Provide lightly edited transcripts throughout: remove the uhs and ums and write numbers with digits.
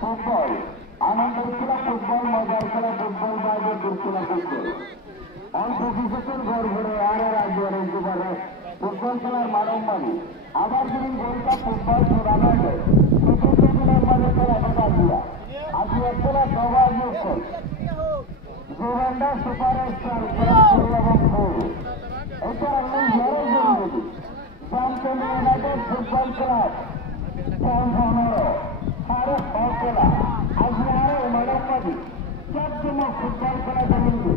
Football আনন্দের খেলা, football মজার খেলা, ফুটবল বাইরে খেলা, ফুটবল অল্প কিছুক্ষণ ঘর ঘুরে আর রাজ্য রাখতে পারে ফুটবল খেলার মানবমানি। আবার যদি গোলটা ফুটবল টুর্নামেন্টে চতুর্থ দিনের মাঝে খেলা আসিয়া আসিয়া খেলা সবাই উৎসব জোহান্ডা সুপারস্টার এবং গৌর এটা আমি জোরে জরুরি চ্যাম্পিয়ন ইউনাইটেড ফুটবল ক্লাব আরো খেলা আজকে আরো মানবমানি সবসময় ফুটবল খেলা জমিনবে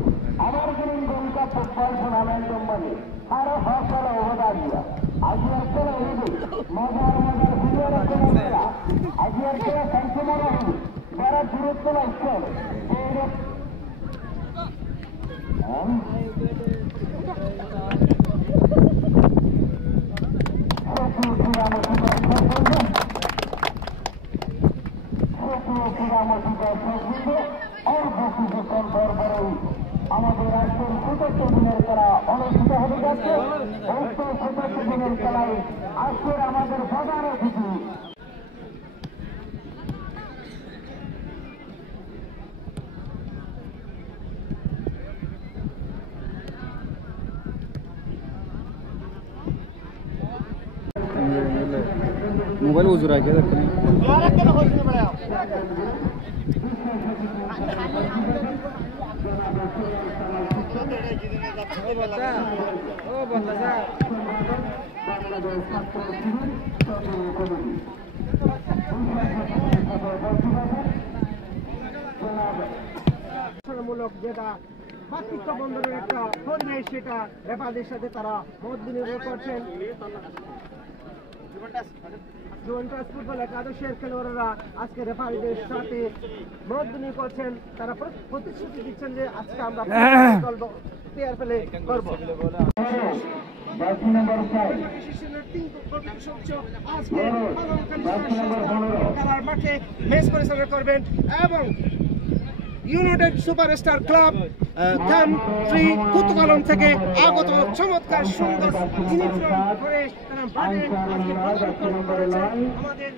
আবার যেদিন গোলটা ফুটবল টুর্নামেন্ট জম্মানি আরো খেলা অবদানিয়া আজিয়ার খেলা হইবে মজার মজার ভিডিওর খেলা আজিয়ার খেলা সংক্রমণ হইবে যারা দূরত্ব লাগছে আমাদের রাষ্ট্রের চতুর্থ দিনের খেলা অনুষ্ঠিত হতে যাচ্ছে। চতুর্থ দিনের খেলায় আজকের আমাদের প্রধান অতিথি मोबाइल वो जुरा के रखते हैं মূলক যেটা মাতৃত্ব বন্ধনের একটা পরিবেশ, সেটা রেফারিদের সাথে তারা মত বিনিময় করছেন। জুভেন্টাস ফুটবল একাদশের খেলোয়াড়রা আজকে রেফারিদের সাথে মত বিনিময় করছেন। তারা প্রতিশ্রুতি দিচ্ছেন যে আজকে আমরা প্লেয়ার পেলে করব। খেলার মাঠে ম্যাচ পরিচালনা করবেন এবং ইউনাইটেড সুপারস্টার ক্লাব ধাম 3 কুতুকালম থেকে আগত চমৎকার সুন্দর জিনিস করে তারা বাড়ে আজকে প্রদান করেছেন আমাদের